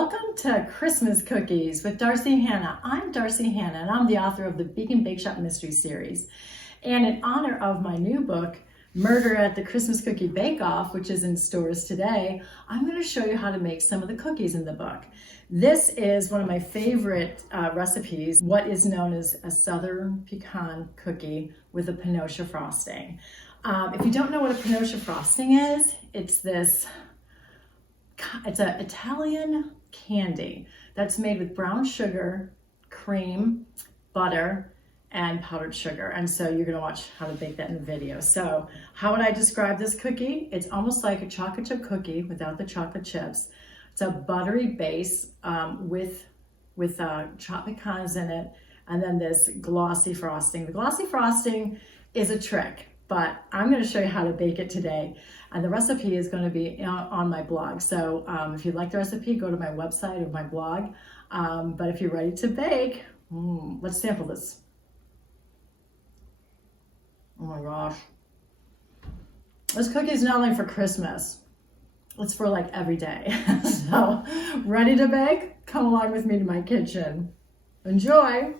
Welcome to Christmas Cookies with Darci Hannah. I'm Darci Hannah and I'm the author of the Beacon Bake Shop Mystery Series. And in honor of my new book, Murder at the Christmas Cookie Bake Off, which is in stores today, I'm going to show you how to make some of the cookies in the book. This is one of my favorite recipes, what is known as a Southern Pecan Cookie with a pinoche frosting. If you don't know what a pinoche frosting is, it's an Italian candy that's made with brown sugar, cream, butter, and powdered sugar. And so you're gonna watch how to bake that in the video. So how would I describe this cookie? It's almost like a chocolate chip cookie without the chocolate chips. It's a buttery base with chopped pecans in it, and then this glossy frosting. The glossy frosting is a trick, but I'm going to show you how to bake it today. And the recipe is going to be on my blog. So if you'd like the recipe, go to my website or my blog. But if you're ready to bake, let's sample this. Oh my gosh. This cookie is not only for Christmas, it's for like every day. So ready to bake? Come along with me to my kitchen. Enjoy.